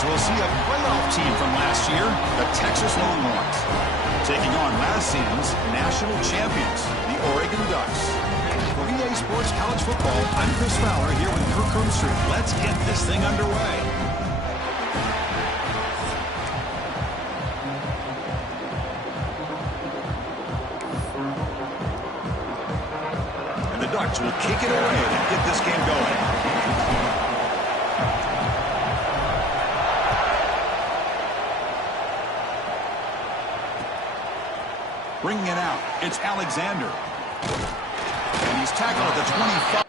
as we'll see a playoff team from last year, the Texas Longhorns, taking on last season's national champions, the Oregon Ducks. For EA Sports College Football, I'm Chris Fowler here with Kirk Herbstreit. Let's get this thing underway. And the Ducks will kick it away to get this game going. Bringing it out, it's Alexander. And he's tackled at the 25.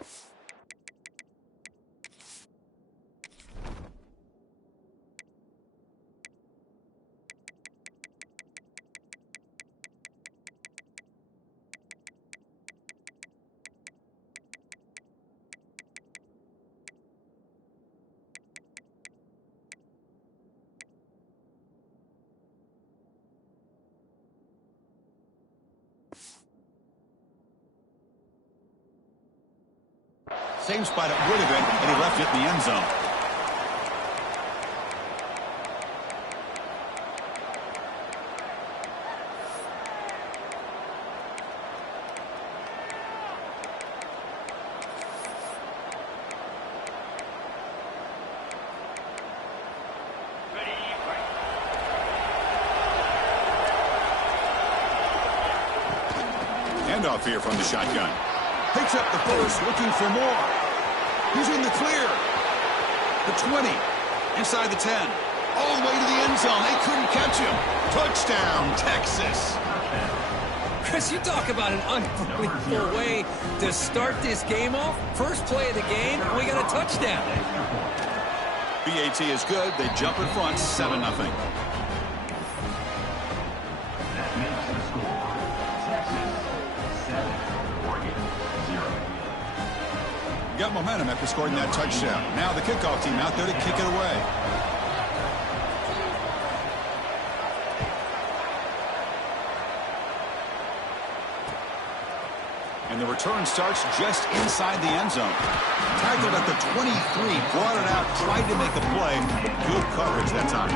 Same spot it would have been, and he left it in the end zone. Handoff here from the shotgun. Picks up the first, looking for more. He's in the clear. The 20, inside the 10, all the way to the end zone. They couldn't catch him. Touchdown, Texas. Chris, you talk about an unbelievable way to start this game off. First play of the game, and we got a touchdown. BAT is good. They jump in front, 7-0. Got momentum after scoring that touchdown. Now the kickoff team out there to kick it away. And the return starts just inside the end zone. Tackled at the 23, brought it out, tried to make a play. Good coverage that time.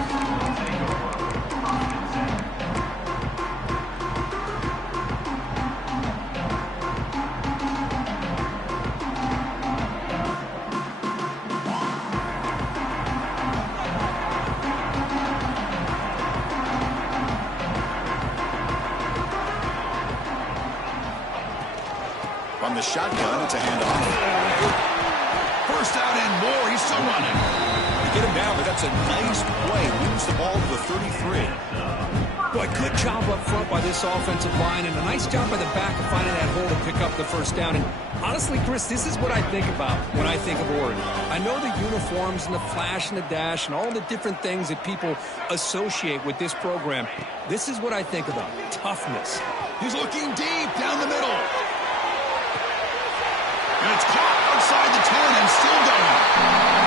From the shotgun, it's a handoff. First out and more. He's still running. They get him down, but that's a nice play. Moves the ball to the 33. Boy, good job up front by this offensive line, and a nice job by the back of finding that hole to pick up the first down. And honestly, Chris, this is what I think about when I think of Oregon. I know the uniforms and the flash and the dash and all the different things that people associate with this program. This is what I think about. Toughness. He's looking deep down the middle. And it's caught outside the 10 and still going.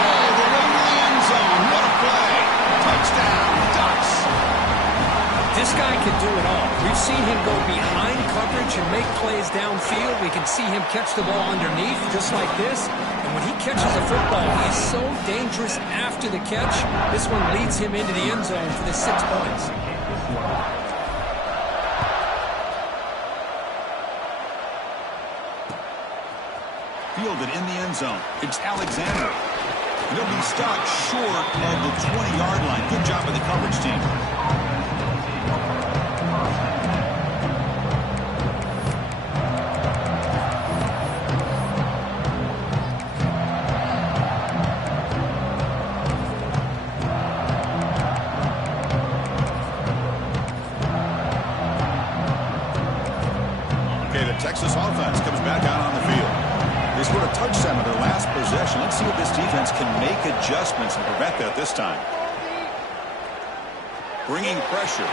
All the way to the end zone. What a play. Touchdown, Ducks. This guy can do it all. We've seen him go behind coverage and make plays downfield. We can see him catch the ball underneath just like this. And when he catches a football, he is so dangerous after the catch. This one leads him into the end zone for the 6 points. Fielded in the end zone. It's Alexander. He'll be stopped short of the 20-yard line. Good job by the coverage team. Okay, the Texas offense comes back out on the field. They scored a touchdown on their last possession. Let's see if this defense can make adjustments and prevent that this time. Bringing pressure.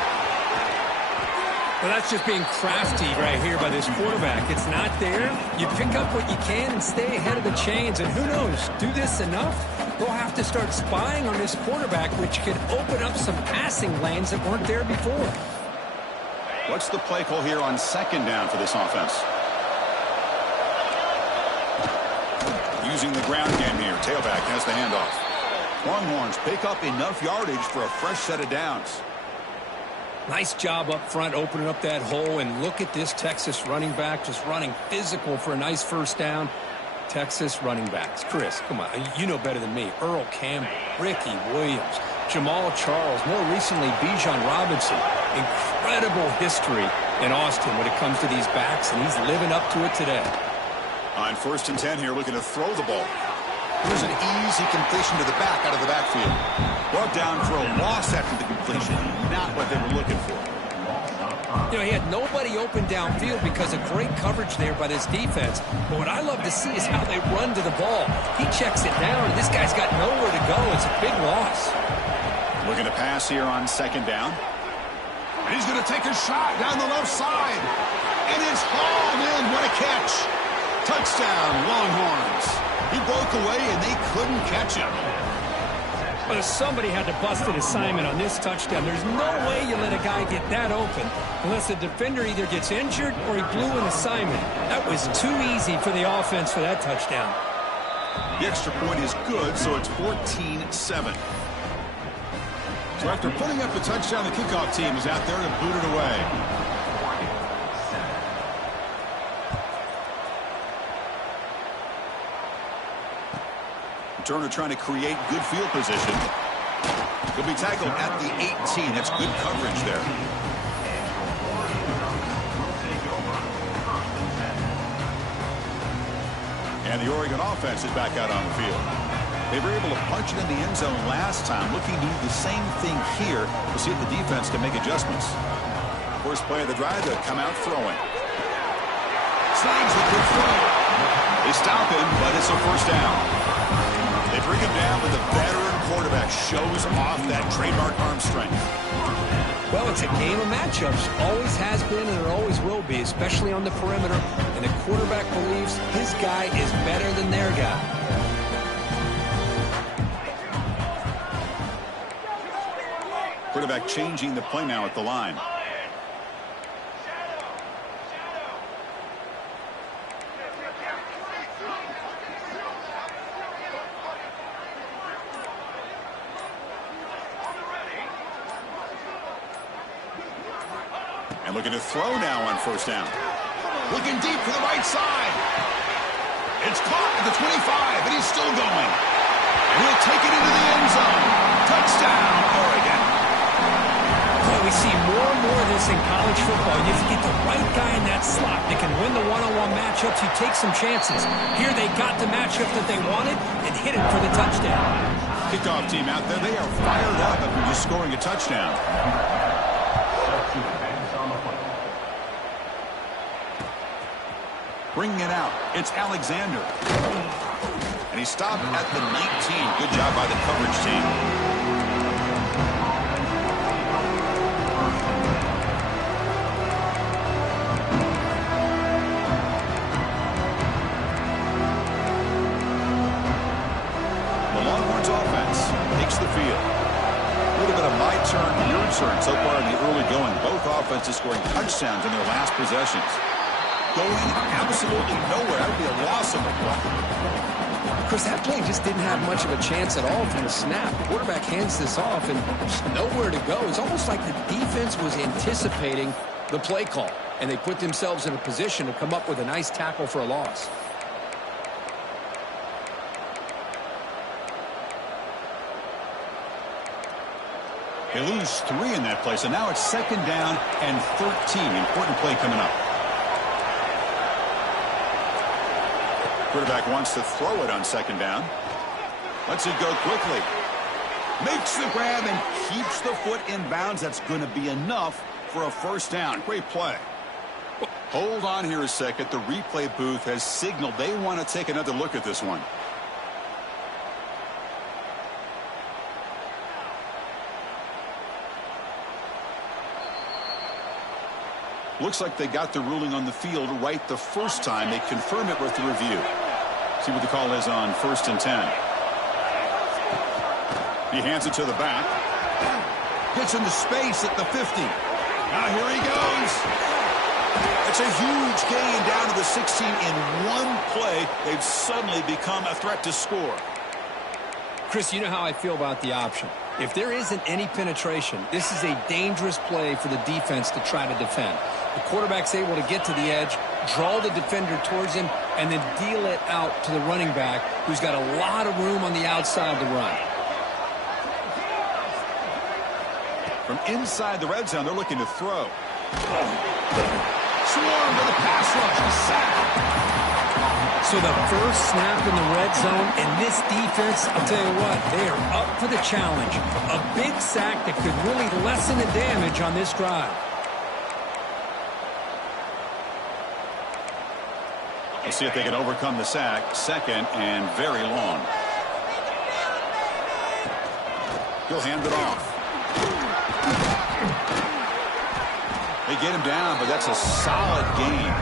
Well, that's just being crafty right here by this quarterback. It's not there. You pick up what you can and stay ahead of the chains. And who knows, do this enough, they'll have to start spying on this quarterback, which could open up some passing lanes that weren't there before. What's the play call here on second down for this offense? Using the ground game here. Tailback has the handoff. Longhorns pick up enough yardage for a fresh set of downs. Nice job up front opening up that hole, and look at this Texas running back just running physical for a nice first down. Texas running backs. Chris, come on, you know better than me. Earl Campbell, Ricky Williams, Jamal Charles, more recently Bijan Robinson. Incredible history in Austin when it comes to these backs, and he's living up to it today. On 1st and 10 here, looking to throw the ball. Here's an easy completion to the back out of the backfield. Brought down for a loss after the completion. Not what they were looking for. You know, he had nobody open downfield because of great coverage there by this defense. But what I love to see is how they run to the ball. He checks it down, and this guy's got nowhere to go. It's a big loss. Looking to pass here on 2nd down. And he's going to take a shot down the left side. And it's hauled in. What a catch. Touchdown, Longhorns. He broke away, and they couldn't catch him. But somebody had to bust an assignment on this touchdown. There's no way you let a guy get that open unless the defender either gets injured or he blew an assignment. That was too easy for the offense for that touchdown. The extra point is good, so it's 14-7. So after putting up the touchdown, the kickoff team is out there to boot it away. Turner trying to create good field position. He'll be tackled at the 18. That's good coverage there. And the Oregon offense is back out on the field. They were able to punch it in the end zone last time. Looking to do the same thing here. We'll see if the defense can make adjustments. First play of the drive, to come out throwing. Slides the good throw. They stop him, but it's a first down. They bring him down, but the veteran quarterback shows off that trademark arm strength. Well, it's a game of matchups. Always has been and it always will be, especially on the perimeter. And the quarterback believes his guy is better than their guy. Quarterback changing the play now at the line. And looking to throw now on 1st down. Looking deep for the right side. It's caught at the 25, and he's still going. And he'll take it into the end zone. Touchdown, Oregon. Well, we see more and more of this in college football. If you get the right guy in that slot that can win the one-on-one matchups, you take some chances. Here they got the matchup that they wanted and hit it for the touchdown. Kickoff team out there, they are fired up after just scoring a touchdown. Bringing it out, it's Alexander. And he stopped at the 19. Good job by the coverage team. The Longhorns offense takes the field. A little bit of my turn, your turn so far in the early going. Both offenses scoring touchdowns in their last possessions. Going absolutely nowhere. That would be a loss of a play. Chris, that play just didn't have much of a chance at all from the snap. The quarterback hands this off and just nowhere to go. It's almost like the defense was anticipating the play call, and they put themselves in a position to come up with a nice tackle for a loss. They lose 3 in that play, so now it's 2nd down and 13. Important play coming up. Quarterback wants to throw it on 2nd down. Lets it go quickly. Makes the grab and keeps the foot in bounds. That's going to be enough for a first down. Great play. Hold on here a second. The replay booth has signaled they want to take another look at this one. Looks like they got the ruling on the field right the first time. They confirm it with the review. See what the call is on 1st and 10. He hands it to the back. Gets into space at the 50. Now here he goes. It's a huge gain down to the 16 in one play. They've suddenly become a threat to score. Chris, you know how I feel about the option. If there isn't any penetration, this is a dangerous play for the defense to try to defend. The quarterback's able to get to the edge, draw the defender towards him, and then deal it out to the running back, who's got a lot of room on the outside to run. From inside the red zone, they're looking to throw. Swarm with a pass rush, a sack. So the first snap in the red zone, and this defense, I'll tell you what, they are up for the challenge. A big sack that could really lessen the damage on this drive. Let's see if they can overcome the sack. Second and very long. He'll hand it off. They get him down, but that's a solid game.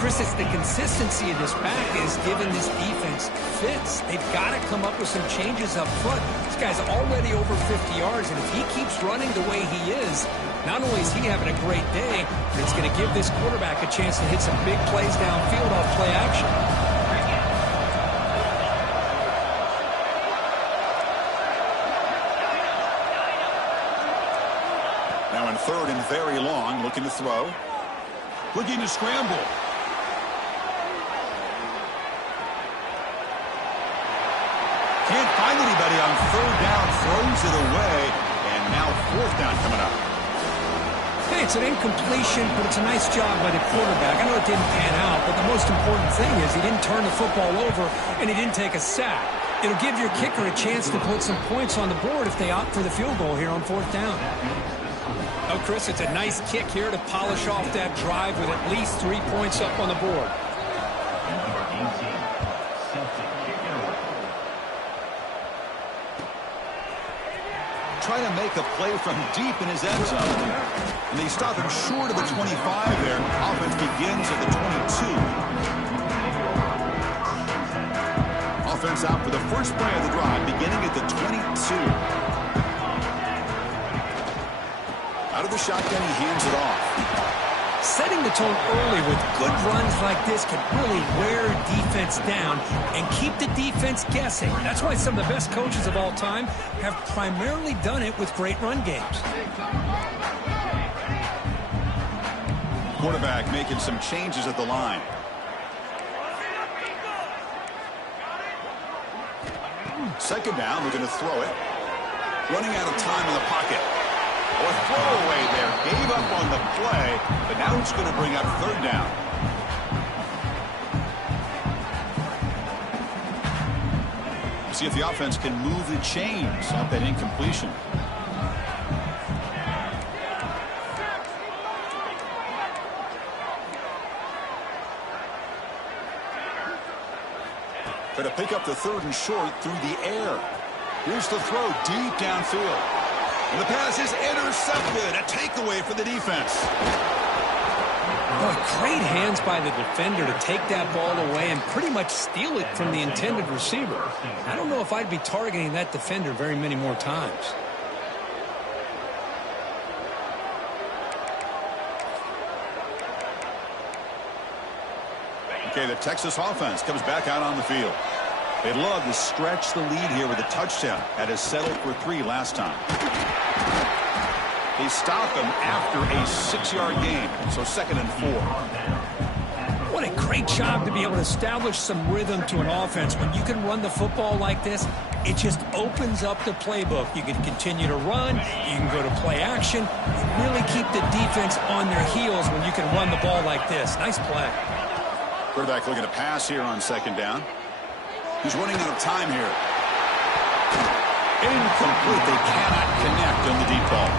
Chris, it's the consistency of this back that has given this defense fits. They've got to come up with some changes up front. This guy's already over 50 yards, and if he keeps running the way he is, not only is he having a great day, but it's going to give this quarterback a chance to hit some big plays downfield off play action. Now in third and very long, looking to throw. Looking to scramble. Can't find anybody on third down, throws it away, and now fourth down coming up. Hey, it's an incompletion, but it's a nice job by the quarterback. I know it didn't pan out, but the most important thing is he didn't turn the football over, and he didn't take a sack. It'll give your kicker a chance to put some points on the board if they opt for the field goal here on fourth down. Oh, Chris, it's a nice kick here to polish off that drive with at least 3 points up on the board. Trying to make a play from deep in his end zone. And they stop him short of the 25 there. Offense begins at the 22. Offense out for the first play of the drive, beginning at the 22. Out of the shotgun, he hands it off. Setting the tone early with good runs like this can really wear defense down and keep the defense guessing. That's why some of the best coaches of all time have primarily done it with great run games. Quarterback making some changes at the line. Second down, we're going to throw it. Running out of time in the pocket. Or throwaway there. Gave up on the play, but now it's going to bring up third down. See if the offense can move the chains off that incompletion. Try to pick up the third and short through the air. Here's the throw deep downfield. And the pass is intercepted. A takeaway for the defense. Boy, great hands by the defender to take that ball away and pretty much steal it from the intended receiver. I don't know if I'd be targeting that defender very many more times. Okay, the Texas offense comes back out on the field. They'd love to stretch the lead here with a touchdown. Had us settled for 3 last time. They stop him after a 6-yard gain, so second and 4. What a great job to be able to establish some rhythm to an offense. When you can run the football like this, it just opens up the playbook. You can continue to run, you can go to play action, and really keep the defense on their heels when you can run the ball like this. Nice play. Quarterback looking to pass here on second down. He's running out of time here. Incomplete. They cannot connect on the deep ball.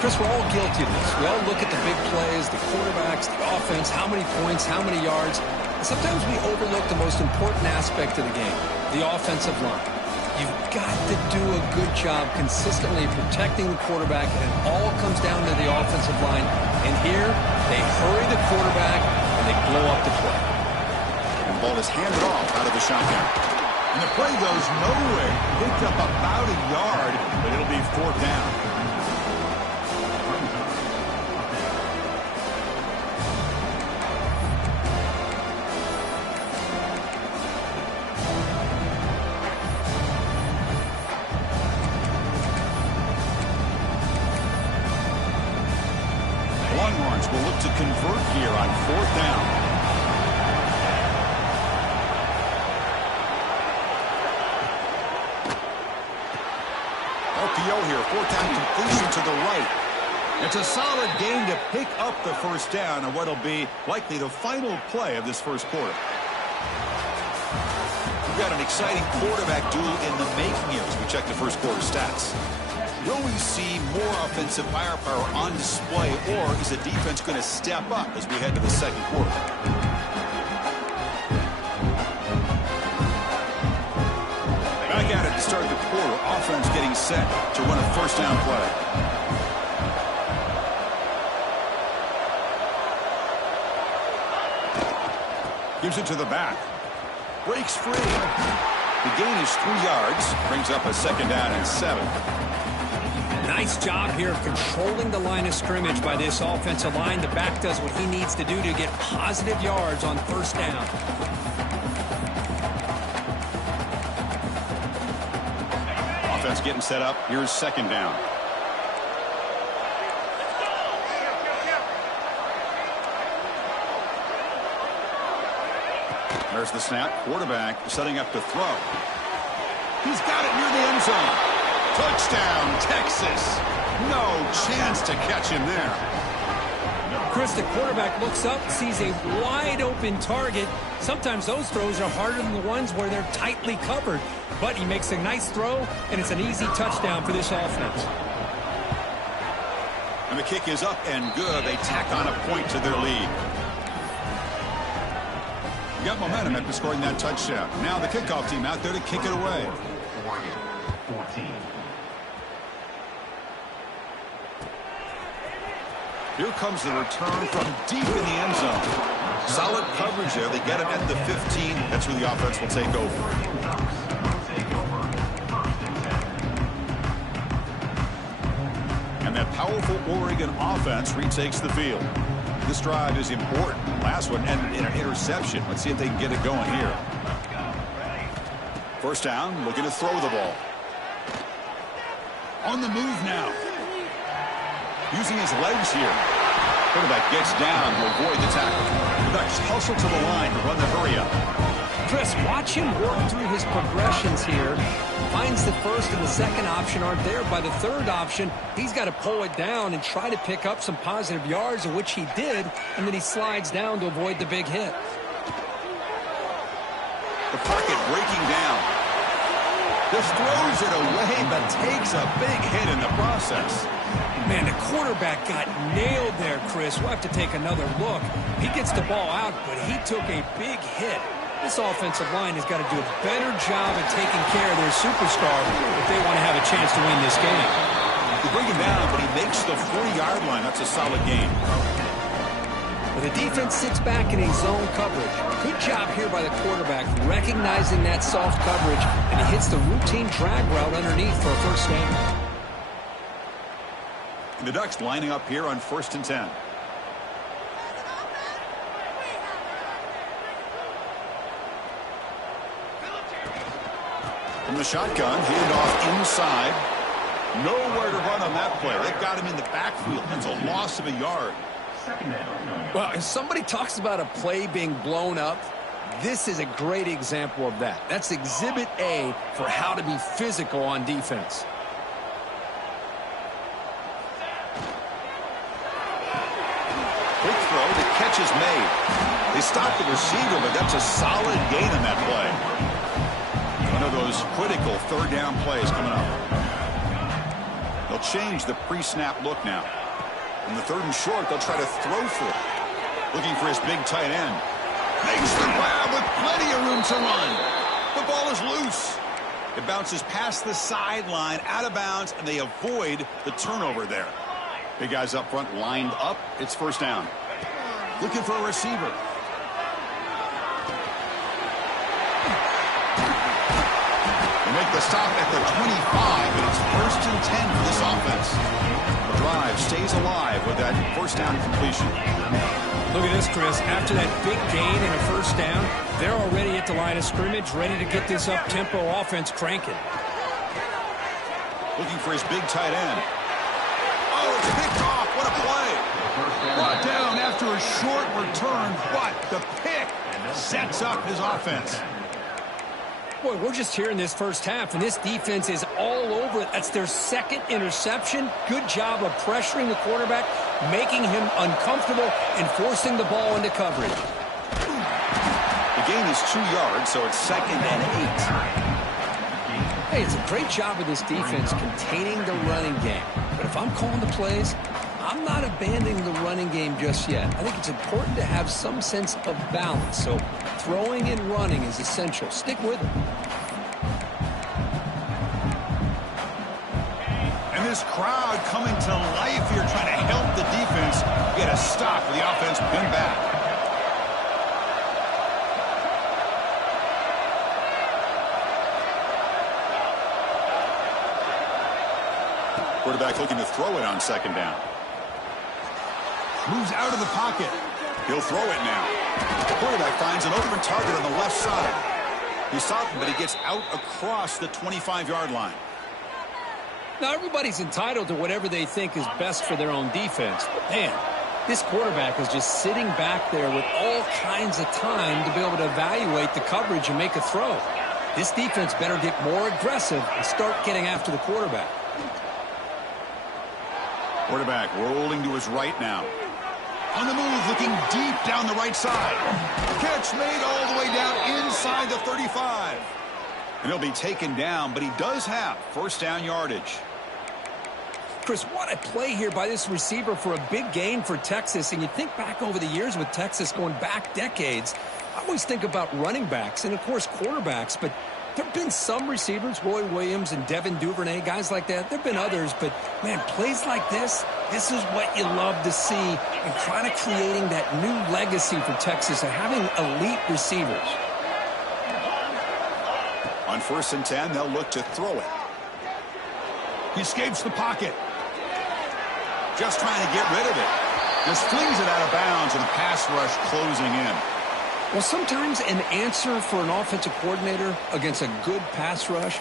Chris, we're all guilty of this. We all look at the big plays, the quarterbacks, the offense, how many points, how many yards. And sometimes we overlook the most important aspect of the game, the offensive line. You've got to do a good job consistently protecting the quarterback, and it all comes down to the offensive line. And here, they hurry the quarterback, and they blow up the play. And the ball is handed off out of the shotgun. And the play goes nowhere. Picked up about a yard, but it'll be fourth down. Longhorns will look to convert here on 4th down. RPO here, 4th down completion to the right. It's a solid gain to pick up the first down on what will be likely the final play of this first quarter. We've got an exciting quarterback duel in the making here as we check the first quarter stats. Will we see more offensive firepower on display, or is the defense going to step up as we head to the second quarter? Back at it to start the quarter. Offense getting set to run a first down play. Gives it to the back. Breaks free. The gain is 3 yards. Brings up a 2nd down and 7. Nice job here of controlling the line of scrimmage by this offensive line. The back does what he needs to do to get positive yards on first down. Offense getting set up. Here's 2nd down. There's the snap. Quarterback setting up to throw. He's got it near the end zone. Touchdown, Texas. No chance to catch him there. Chris, the quarterback looks up, sees a wide open target. Sometimes those throws are harder than the ones where they're tightly covered. But he makes a nice throw, and it's an easy touchdown for this offense. And the kick is up and good. They tack on a point to their lead. You got momentum after scoring that touchdown. Now the kickoff team out there to kick it away. Here comes the return from deep in the end zone. Solid coverage there. They get him at the 15. That's where the offense will take over. And that powerful Oregon offense retakes the field. This drive is important. Last one ended in an interception. Let's see if they can get it going here. First down, looking to throw the ball. On the move now. Using his legs here. Quarterback gets down to avoid the tackle. The Ducks hustle to the line to run the hurry up. Chris, watch him work through his progressions here. Finds the first and the second option aren't there. By the third option, he's got to pull it down and try to pick up some positive yards, of which he did, and then he slides down to avoid the big hit. The pocket breaking down. Just throws it away, but takes a big hit in the process. Man, the quarterback got nailed there, Chris. We'll have to take another look. He gets the ball out, but he took a big hit. This offensive line has got to do a better job of taking care of their superstar if they want to have a chance to win this game. They bring him down, but he makes the 40-yard line. That's a solid game. But the defense sits back in a zone coverage. Good job here by the quarterback, recognizing that soft coverage, and he hits the routine drag route underneath for a first down. And the Ducks lining up here on 1st and 10. From the shotgun, handoff inside. Nowhere to run on that play. They've got him in the backfield. That's a loss of a yard. Well, if somebody talks about a play being blown up, this is a great example of that. That's Exhibit A for how to be physical on defense. Quick throw. The catch is made. They stop the receiver, but that's a solid gain on that play. One of those critical third down plays coming up. They'll change the pre-snap look now. On the 3rd and short, they'll try to throw for it. Looking for his big tight end. Makes the grab with plenty of room to run. The ball is loose. It bounces past the sideline, out of bounds, and they avoid the turnover there. Big guys up front lined up. It's first down. Looking for a receiver. They make the stop at the 25, and it's 1st and 10 for this offense. The drive stays alive with that first down completion. Look at this, Chris. After that big gain and a first down, they're already at the line of scrimmage, ready to get this up-tempo offense cranking. Looking for his big tight end. Oh, it's picked off. What a play. Brought down After a short return, what? The pick sets up his offense. Boy, we're just here in this first half, and this defense is all over it. That's their second interception. Good job of pressuring the quarterback, making him uncomfortable, and forcing the ball into coverage. The gain is 2 yards, so it's 2nd and 8. Hey, it's a great job of this defense containing the running game. But if I'm calling the plays, I'm not abandoning the running game just yet. I think it's important to have some sense of balance. So throwing and running is essential. Stick with it. And this crowd coming to life here, trying to help the defense get a stop with the offense pinned back. Quarterback looking to throw it on 2nd down. Moves out of the pocket. He'll throw it now. The quarterback finds an open target on the left side. He's stopped, but he gets out across the 25-yard line. Now, everybody's entitled to whatever they think is best for their own defense. But, man, this quarterback is just sitting back there with all kinds of time to be able to evaluate the coverage and make a throw. This defense better get more aggressive and start getting after the quarterback. Quarterback rolling to his right now. On the move, looking deep down the right side. Catch made all the way down inside the 35. And he'll be taken down, but he does have first down yardage. Chris, what a play here by this receiver for a big gain for Texas. And you think back over the years with Texas going back decades, I always think about running backs and, of course, quarterbacks. But there have been some receivers, Roy Williams and Devin Duvernay, guys like that. There have been others, but, man, plays like this is what you love to see, and kind of creating that new legacy for Texas of having elite receivers. On 1st and 10, they'll look to throw it. He escapes the pocket. Just trying to get rid of it. Just flings it out of bounds, and a pass rush closing in. Well, sometimes an answer for an offensive coordinator against a good pass rush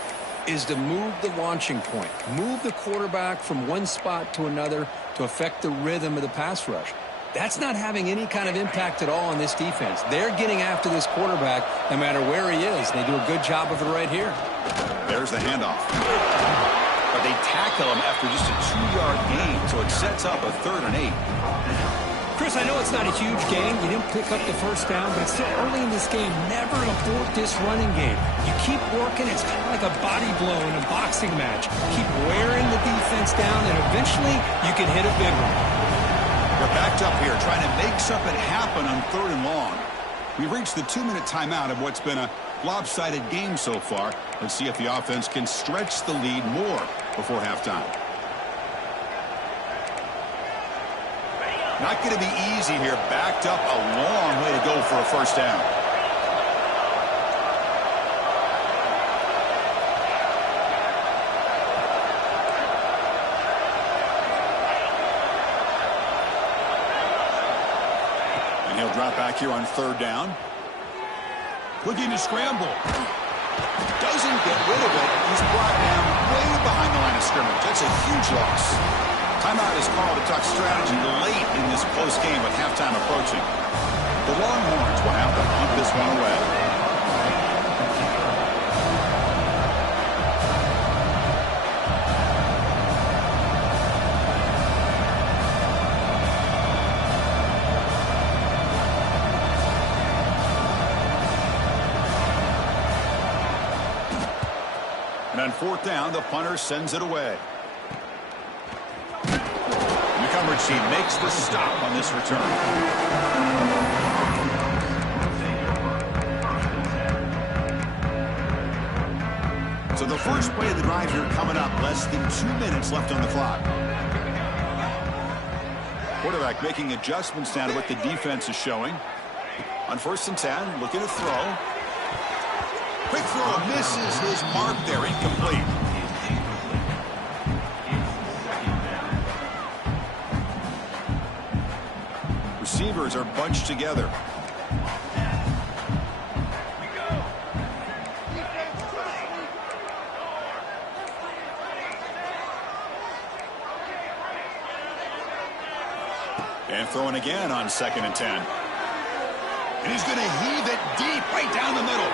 is to move the launching point, move the quarterback from one spot to another to affect the rhythm of the pass rush. That's not having any kind of impact at all on this defense. They're getting after this quarterback no matter where he is. They do a good job of it right here. There's the handoff. But they tackle him after just a 2-yard gain, so it sets up a 3rd and 8. Chris, I know it's not a huge game. You didn't pick up the first down, but it's still early in this game. Never abort this running game. You keep working. It's kind of like a body blow in a boxing match. Keep wearing the defense down, and eventually you can hit a big one. They're backed up here, trying to make something happen on 3rd and long. We've reached the 2-minute timeout of what's been a lopsided game so far. Let's see if the offense can stretch the lead more before halftime. Not going to be easy here. Backed up a long way to go for a first down. And he'll drop back here on 3rd down. Looking to scramble. Doesn't get rid of it. He's brought down way behind the line of scrimmage. That's a huge loss. Timeout is called to talk strategy late in this close game with halftime approaching. The Longhorns will have to punt this one away. And on 4th down, the punter sends it away. Coverage team makes the stop on this return. So the first play of the drive here coming up. Less than 2 minutes left on the clock. Quarterback making adjustments now to what the defense is showing. On 1st and 10, looking to throw. Quick throw misses his mark there, incomplete. Receivers are bunched together. And throwing again on 2nd and 10. And he's going to heave it deep right down the middle.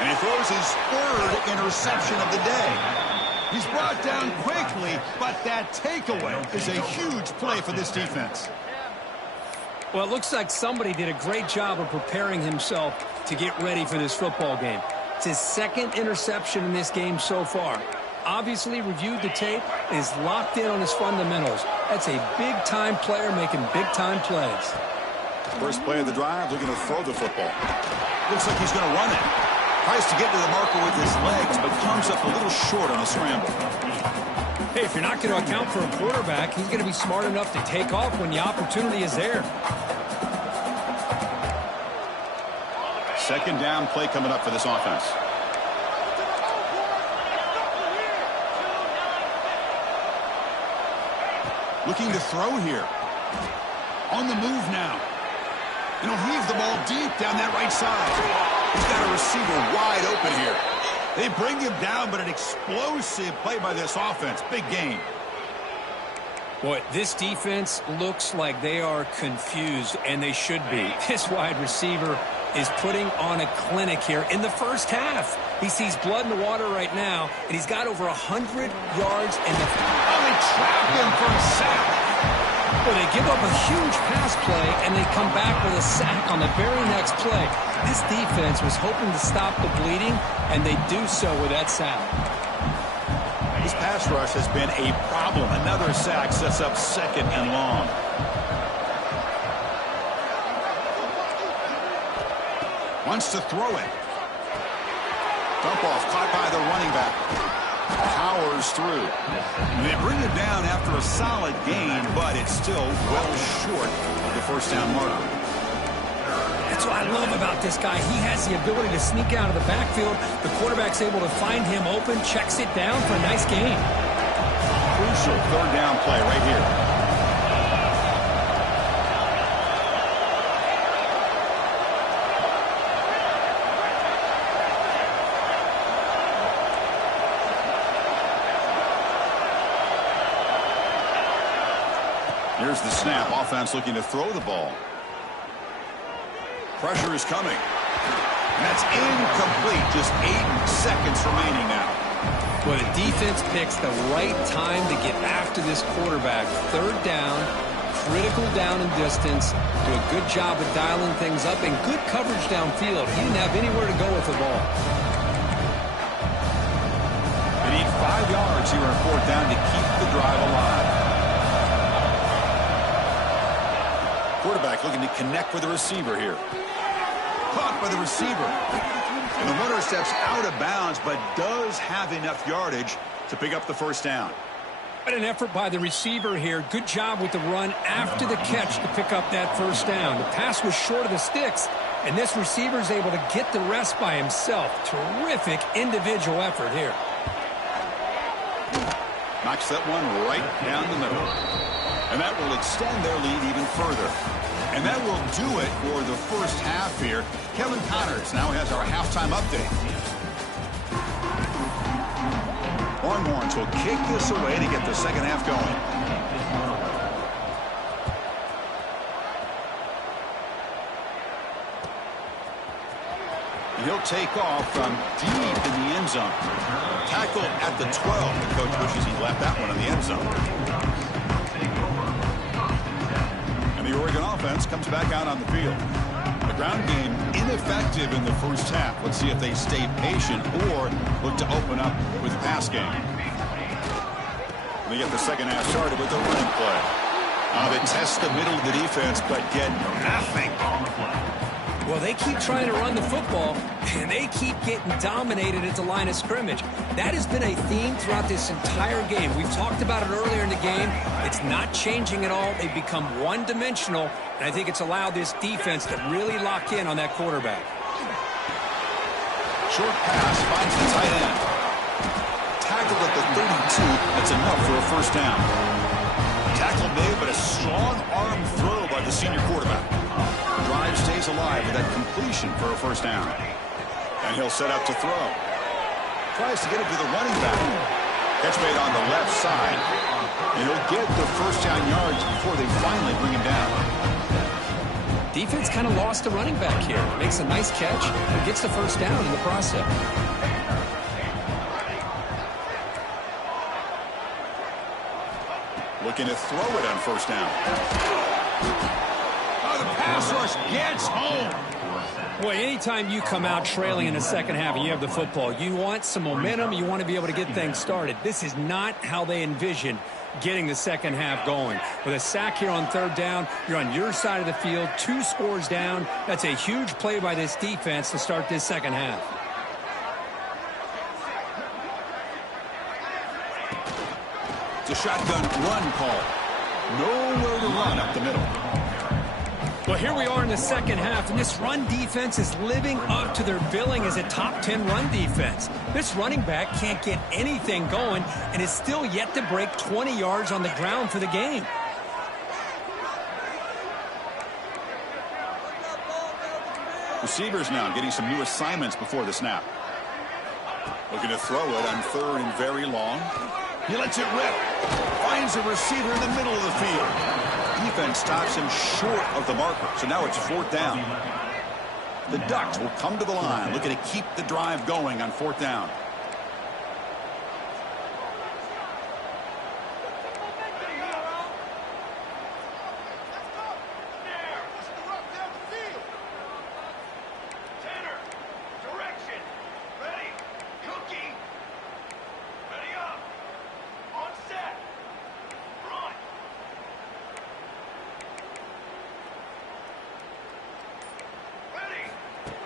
And he throws his 3rd interception of the day. He's brought down quickly, but that takeaway is a huge play for this defense. Well, it looks like somebody did a great job of preparing himself to get ready for this football game. It's his 2nd interception in this game so far. Obviously reviewed the tape and is locked in on his fundamentals. That's a big-time player making big-time plays. First play of the drive, looking to throw the football. Looks like he's going to run it. Tries to get to the marker with his legs, but comes up a little short on the scramble. Hey, if you're not going to account for a quarterback, he's going to be smart enough to take off when the opportunity is there. 2nd down play coming up for this offense. Looking to throw here. On the move now. And he'll heave the ball deep down that right side. He's got a receiver wide open here. They bring him down, but an explosive play by this offense. Big game. Boy, this defense looks like they are confused, and they should be. This wide receiver is putting on a clinic here in the first half. He sees blood in the water right now, and he's got over 100 yards in the... Oh, they trap him for a sack. Well, they give up a huge pass play, and they come back with a sack on the very next play. This defense was hoping to stop the bleeding, and they do so with that sack. This pass rush has been a problem. Another sack sets up 2nd and long. Wants to throw it. Dump off, caught by the running back. Powers through. And they bring it down after a solid gain, but it's still well short of the 1st down marker. That's what I love about this guy. He has the ability to sneak out of the backfield. The quarterback's able to find him open, checks it down for a nice gain. Crucial 3rd down play right here. Here's the snap. Offense looking to throw the ball. Pressure is coming. And that's incomplete. Just 8 seconds remaining now. Well, the defense picks the right time to get after this quarterback. 3rd down, critical down and distance. Do a good job of dialing things up and good coverage downfield. He didn't have anywhere to go with the ball. They need 5 yards here on 4th down to keep the drive alive. Quarterback looking to connect with the receiver here. Caught by the receiver. And the runner steps out of bounds, but does have enough yardage to pick up the 1st down. What an effort by the receiver here. Good job with the run after the catch to pick up that 1st down. The pass was short of the sticks, and this receiver is able to get the rest by himself. Terrific individual effort here. Knocks that one right down the middle. And that will extend their lead even further. And that will do it for the 1st half here. Kevin Connors now has our halftime update. Longhorns will kick this away to get the 2nd half going. And he'll take off from deep in the end zone. Tackle at the 12. The coach wishes he left that one in the end zone. The Oregon offense comes back out on the field. The ground game ineffective in the 1st half. Let's see if they stay patient or look to open up with the pass game. They get the 2nd half started with the running play. They test the middle of the defense, but get nothing on the play. Well, they keep trying to run the football, and they keep getting dominated at the line of scrimmage. That has been a theme throughout this entire game. We've talked about it earlier in the game. It's not changing at all. They've become one-dimensional, and I think it's allowed this defense to really lock in on that quarterback. Short pass finds the tight end. Tackled at the 32. That's enough for a 1st down. Tackle made, but a strong arm throw by the senior quarterback. Drive stays alive with that completion for a 1st down. And he'll set up to throw. Tries to get it to the running back. Catch made on the left side. And he'll get the first down yards before they finally bring him down. Defense kind of lost a running back here. Makes a nice catch and gets the first down in the process. Looking to throw it on first down. Oh, the pass rush gets home. Boy, anytime you come out trailing in the second half and you have the football, you want some momentum. You want to be able to get things started. This is not how they envisioned getting the second half going. With a sack here on third down, you're on your side of the field, 2 scores down. That's a huge play by this defense to start this second half. It's a shotgun run call. Nowhere to run up the middle. Well, here we are in the second half, and this run defense is living up to their billing as a top 10 run defense. This running back can't get anything going and is still yet to break 20 yards on the ground for the game. Receivers now getting some new assignments before the snap. Looking to throw it on third and very long. He lets it rip. Finds a receiver in the middle of the field. Defense stops him short of the marker, so now it's fourth down. The Ducks will come to the line, looking to keep the drive going on fourth down.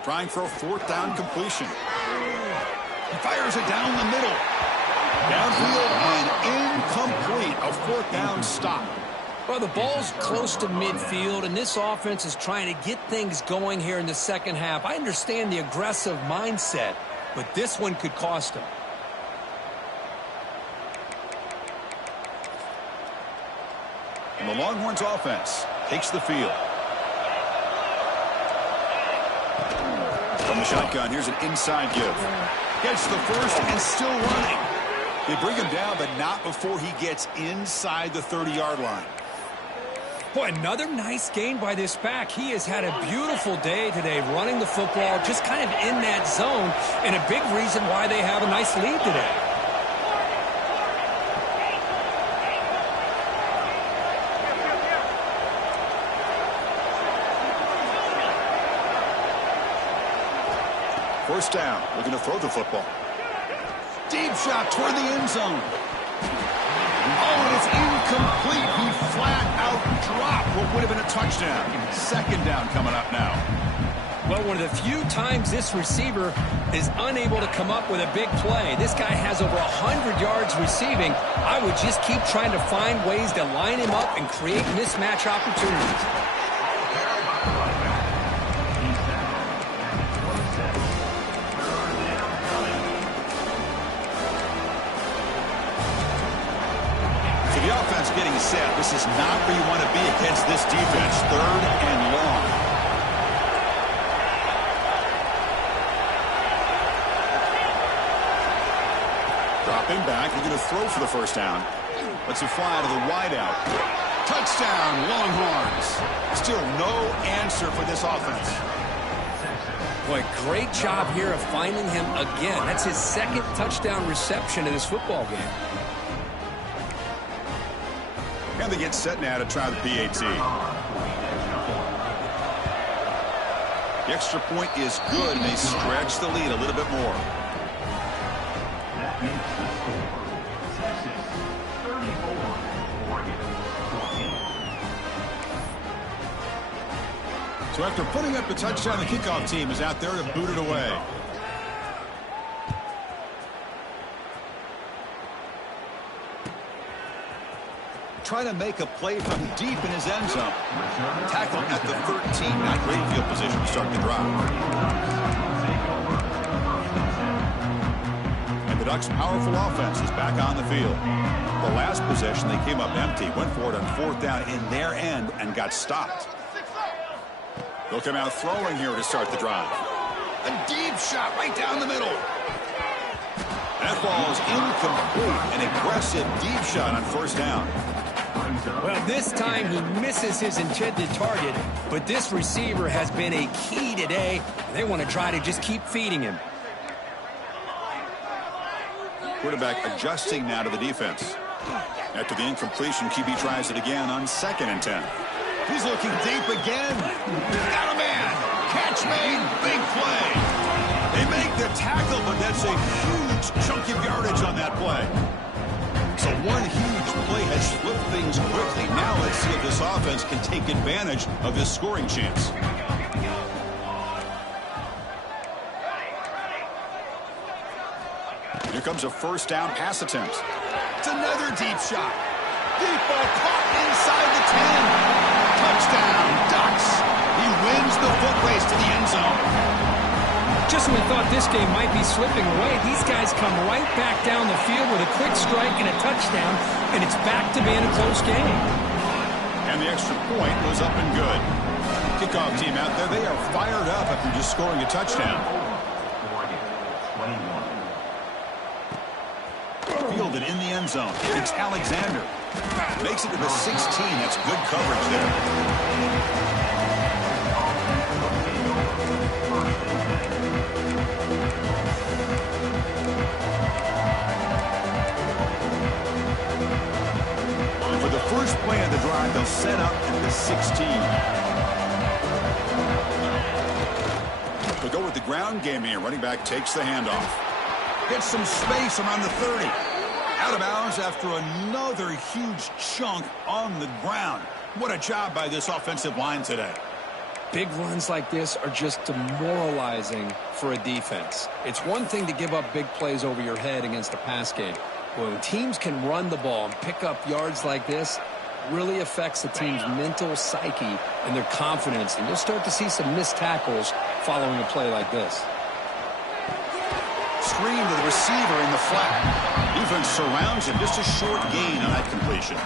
Trying for a fourth down completion. He fires it down the middle. Downfield and incomplete. A fourth down stop. Well, the ball's close to midfield, and this offense is trying to get things going here in the second half. I understand the aggressive mindset, but this one could cost them. And the Longhorns offense takes the field. From the shotgun, here's an inside give. Gets the first and still running. They bring him down, but not before he gets inside the 30-yard line. Boy, another nice gain by this back. He has had a beautiful day today running the football, just kind of in that zone, and a big reason why they have a nice lead today. First down, looking to throw the football. Deep shot toward the end zone. Oh, and it's incomplete. He flat out dropped what would have been a touchdown. Second down coming up now. Well, one of the few times this receiver is unable to come up with a big play. This guy has over 100 yards receiving. I would just keep trying to find ways to line him up and create mismatch opportunities. Getting set. This is not where you want to be against this defense. Third and long. Dropping back. Looking to throw for the first down. Lets it fly to the wideout. Touchdown, Longhorns. Still no answer for this offense. Boy, great job here of finding him again. That's his second touchdown reception in this football game. And they get set now to try the PAT. The extra point is good, and they stretch the lead a little bit more. So after putting up the touchdown, the kickoff team is out there to boot it away. Trying to make a play from deep in his end zone. Tackle at the 13. Not great field position to start the drive. And the Ducks' powerful offense is back on the field. The last possession, they came up empty, went for it on fourth down in their end and got stopped. They'll come out throwing here to start the drive. A deep shot right down the middle. That ball is incomplete. An aggressive deep shot on first down. Well, this time he misses his intended target, but this receiver has been a key today. They want to try to just keep feeding him. Quarterback adjusting now to the defense. After the incompletion, QB tries it again on 2nd and 10. He's looking deep again. Got a man. Catch made. Big play. They make the tackle, but that's a huge chunk of yardage on that play. So one huge play has flipped things quickly. Now let's see if this offense can take advantage of this scoring chance. Here comes a first down pass attempt. It's another deep shot. Deep ball caught inside the 10. Touchdown, Ducks. He wins the foot race to the end zone. Just when we thought this game might be slipping away, these guys come right back down the field with a quick strike and a touchdown, and it's back to being a close game. And the extra point was up and good. Kickoff team out there, they are fired up after just scoring a touchdown. Fielded in the end zone. It's Alexander. Makes it to the 16. That's good coverage there. And for the first play of the drive, they'll set up at the 16. They'll go with the ground game here. Running back takes the handoff. Gets some space around the 30. Out of bounds after another huge chunk on the ground. What a job by this offensive line today. Big runs like this are just demoralizing for a defense. It's one thing to give up big plays over your head against a pass game. When teams can run the ball and pick up yards like this, really affects the team's mental psyche and their confidence. And you'll start to see some missed tackles following a play like this. Screen to the receiver in the flat. Defense surrounds him. Just a short gain on that completion.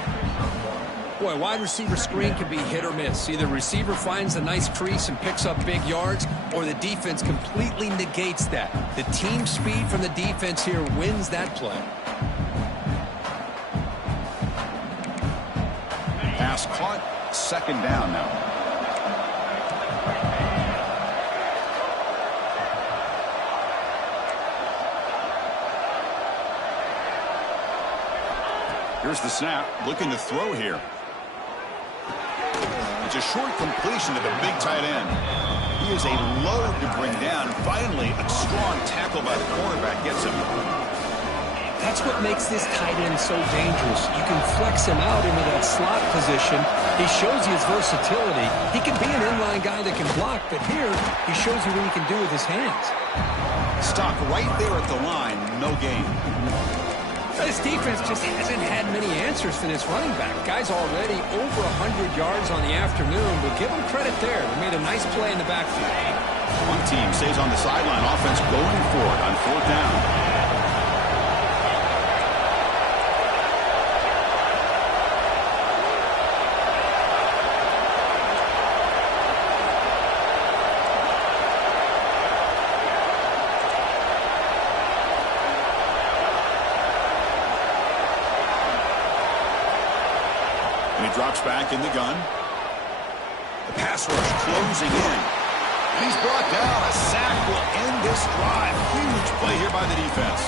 Boy, wide receiver screen can be hit or miss. Either receiver finds a nice crease and picks up big yards, or the defense completely negates that. The team speed from the defense here wins that play. Pass caught. 2nd down now. Here's the snap, looking to throw here. It's a short completion to the big tight end. He is a load to bring down. And finally, a strong tackle by the cornerback gets him. That's what makes this tight end so dangerous. You can flex him out into that slot position. He shows you his versatility. He can be an inline guy that can block, but here he shows you what he can do with his hands. Stop right there at the line, no gain. This defense just hasn't had many answers for this running back. Guy's already over 100 yards on the afternoon, but give him credit there. They made a nice play in the backfield. One team stays on the sideline. Offense going for it on 4th down. Drops back in the gun. The pass rush closing in. And he's brought down. A sack will end this drive. Huge play here by the defense.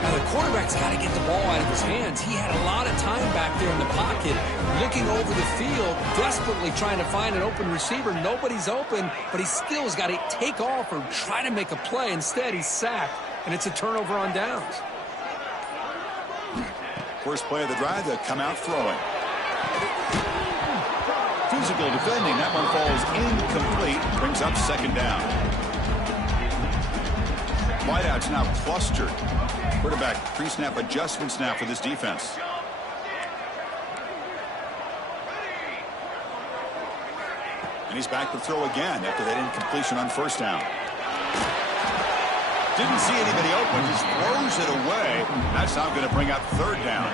Now the quarterback's got to get the ball out of his hands. He had a lot of time back there in the pocket, looking over the field, desperately trying to find an open receiver. Nobody's open, but he still has got to take off or try to make a play. Instead, he's sacked, and it's a turnover on downs. First play of the drive, they'll come out throwing. Physical defending. That one falls incomplete. Brings up 2nd down. Wideouts now clustered. Quarterback pre-snap adjustments now for this defense. And he's back to throw again after that incompletion on 1st down. Didn't see anybody open. Just throws it away. That's now going to bring up 3rd down.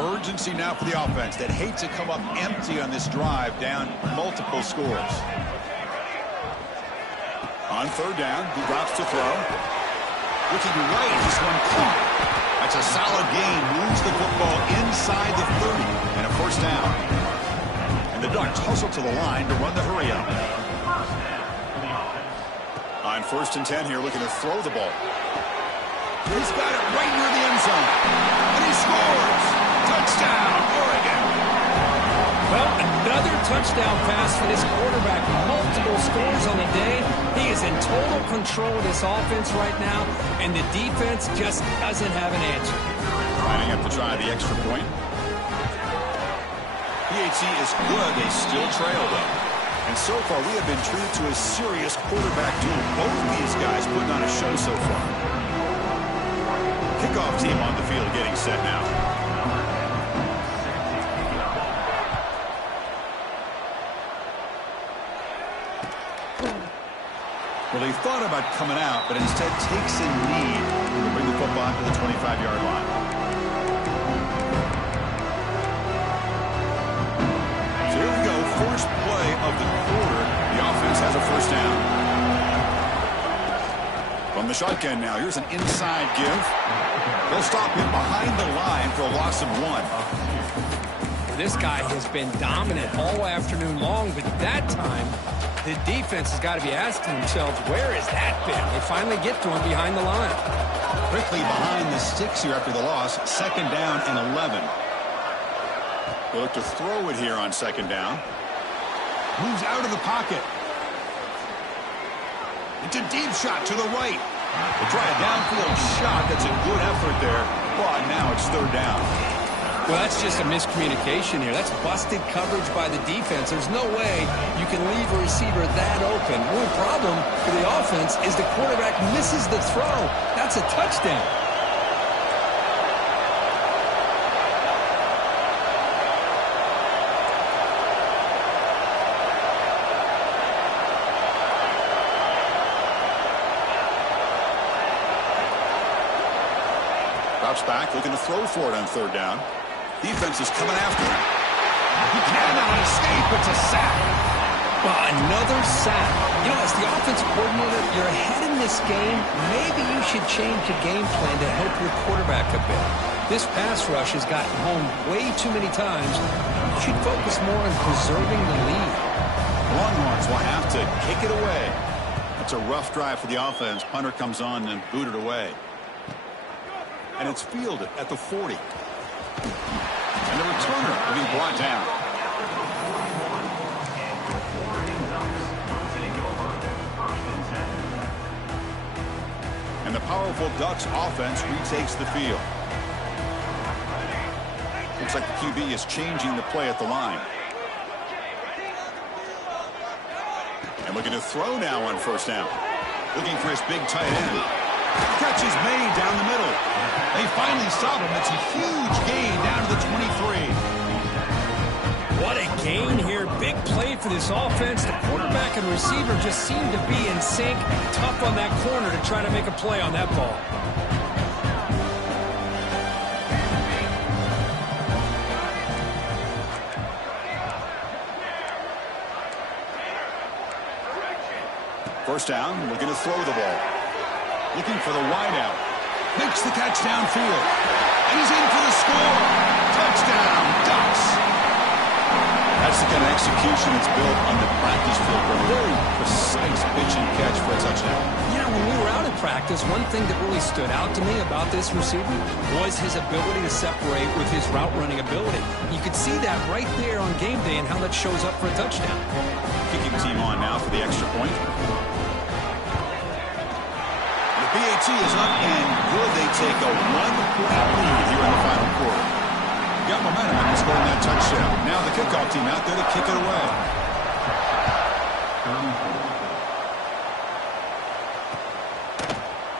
Urgency now for the offense that hates to come up empty on this drive, down multiple scores. On 3rd down, he drops to throw. Looking right, this one caught. That's a solid gain. Moves the football inside the 30 and a first down. And the Ducks hustle to the line to run the hurry up. On 1st and 10 here, looking to throw the ball. He's got it right near the end zone. And he scores. Touchdown, Oregon. Well, another touchdown pass for this quarterback. Multiple scores on the day. He is in total control of this offense right now, and the defense just doesn't have an answer. Lining up to try the extra point. PAT is good. They still trail, though. And so far, we have been treated to a serious quarterback duel. Both of these guys putting on a show so far. Kickoff team on the field getting set now. Well, he thought about coming out, but instead takes a knee to bring the football to the 25-yard line. So here we go, first play of the quarter. The offense has a first down. From the shotgun now, here's an inside give. They'll stop him behind the line for a loss of 1. This guy has been dominant all afternoon long, but that time, the defense has got to be asking themselves, where has that been? They finally get to him behind the line. Quickly behind the sticks here after the loss. 2nd down and 11. They look to throw it here on 2nd down. Moves out of the pocket. It's a deep shot to the right. They try a downfield shot. That's a good effort there. But now it's 3rd down. Well, that's just a miscommunication here. That's busted coverage by the defense. There's no way you can leave a receiver that open. The only problem for the offense is the quarterback misses the throw. That's a touchdown. Drops back, looking to throw for it on 3rd down. Defense is coming after him. He cannot escape. It's a sack. Well, another sack. You know, as the offensive coordinator, you're ahead in this game. Maybe you should change your game plan to help your quarterback a bit. This pass rush has gotten home way too many times. You should focus more on preserving the lead. Longhorns will have to kick it away. That's a rough drive for the offense. Punter comes on and booted away. And it's fielded at the 40. And the returner will be brought down. And the powerful Ducks offense retakes the field. Looks like the QB is changing the play at the line. And looking to throw now on 1st down. Looking for his big tight end. Catch is made down the middle. They finally stop him. It's a huge gain down to the 23. What a gain here. Big play for this offense. The quarterback and receiver just seem to be in sync. Tough on that corner to try to make a play on that ball. First down, looking to throw the ball. Looking for the wideout. Makes the catch downfield. And he's in for the score. Touchdown, Ducks. That's the kind of execution that's built on the practice field. A very precise pitch and catch for a touchdown. Yeah, when we were out in practice, one thing that really stood out to me about this receiver was his ability to separate with his route running ability. You could see that right there on game day and how that shows up for a touchdown. Kicking team on now for the extra point. PAT is up and good. They take a 1-point lead here in the final quarter. Got momentum after scoring that touchdown. Now the kickoff team out there to kick it away.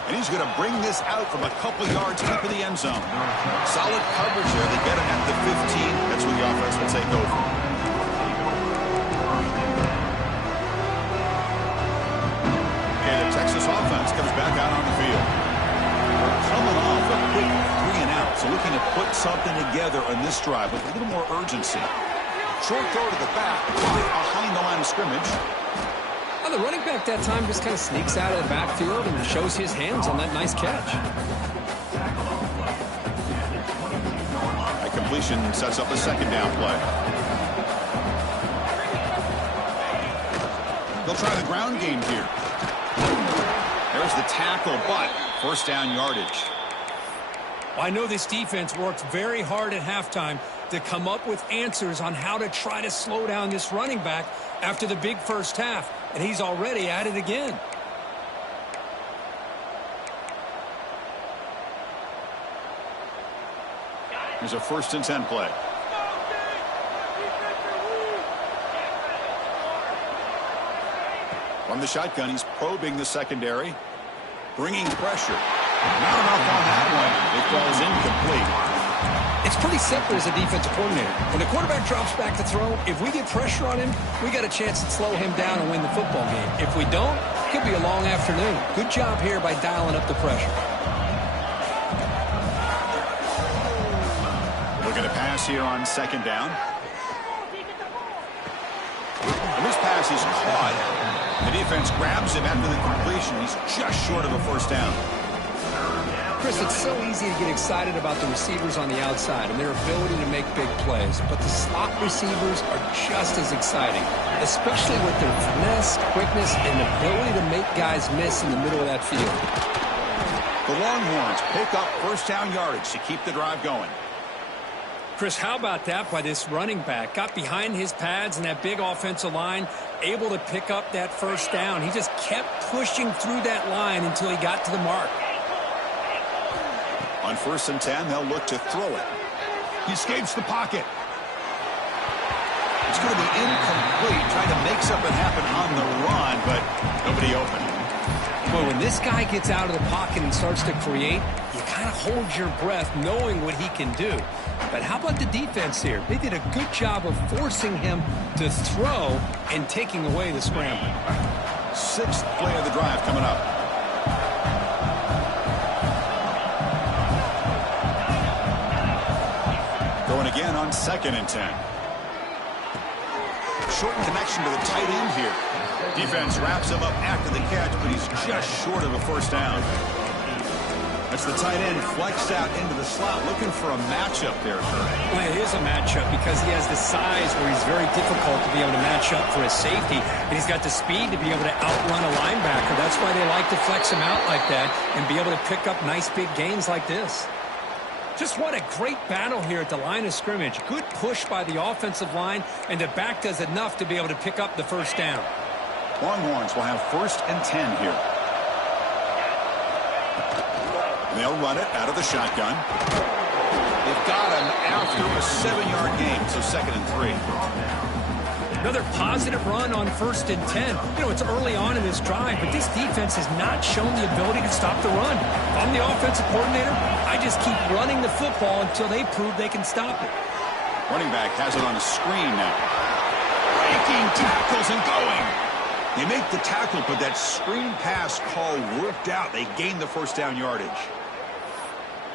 And he's going to bring this out from a couple yards deep in the end zone. Solid coverage there. They get it at the 15. That's where the offense will take over. Texas offense comes back out on the field. We're coming off a quick 3-and-out, so looking to put something together on this drive with a little more urgency. Short throw to the back, behind the line of scrimmage. Now the running back that time just kind of sneaks out of the backfield and shows his hands on that nice catch. That completion sets up a second down play. They'll try the ground game here. There's the tackle, but first down yardage. Well, I know this defense worked very hard at halftime to come up with answers on how to try to slow down this running back after the big first half, and he's already at it again. Here's a 1st and 10 play. From the shotgun, he's probing the secondary, bringing pressure. Not enough on that one. It falls incomplete. It's pretty simple as a defensive coordinator. When the quarterback drops back to throw, if we get pressure on him, we got a chance to slow him down and win the football game. If we don't, it could be a long afternoon. Good job here by dialing up the pressure. Looking to pass here on second down. And this pass is caught. The defense grabs him after the completion. He's just short of a first down. Chris, it's so easy to get excited about the receivers on the outside and their ability to make big plays, but the slot receivers are just as exciting, especially with their finesse, quickness, and ability to make guys miss in the middle of that field. The Longhorns pick up first down yardage to keep the drive going. Chris, how about that by this running back? Got behind his pads and that big offensive line, able to pick up that first down. He just kept pushing through that line until he got to the mark. On 1st and 10, they'll look to throw it. He escapes the pocket. It's going to be incomplete, trying to make something happen on the run, but nobody open. Well, when this guy gets out of the pocket and starts to create, you kind of hold your breath knowing what he can do. But how about the defense here? They did a good job of forcing him to throw and taking away the scramble. 6th play of the drive coming up. Going again on 2nd and 10. Short connection to the tight end here. Defense wraps him up after the catch, but he's just short of a first down. That's the tight end flexed out into the slot, looking for a matchup there, Kurt. Well, it is a matchup because he has the size where he's very difficult to be able to match up for his safety, and he's got the speed to be able to outrun a linebacker. That's why they like to flex him out like that and be able to pick up nice big gains like this. Just what a great battle here at the line of scrimmage. Good push by the offensive line, and the back does enough to be able to pick up the first down. Longhorns will have 1st and 10 here. They'll run it out of the shotgun. They've got him after a 7-yard gain, so 2nd and 3. Another positive run on 1st and 10. You know, it's early on in this drive, but this defense has not shown the ability to stop the run. If I'm the offensive coordinator, I just keep running the football until they prove they can stop it. Running back has it on a screen now. Breaking tackles and going. They make the tackle, but that screen pass call worked out. They gained the first down yardage.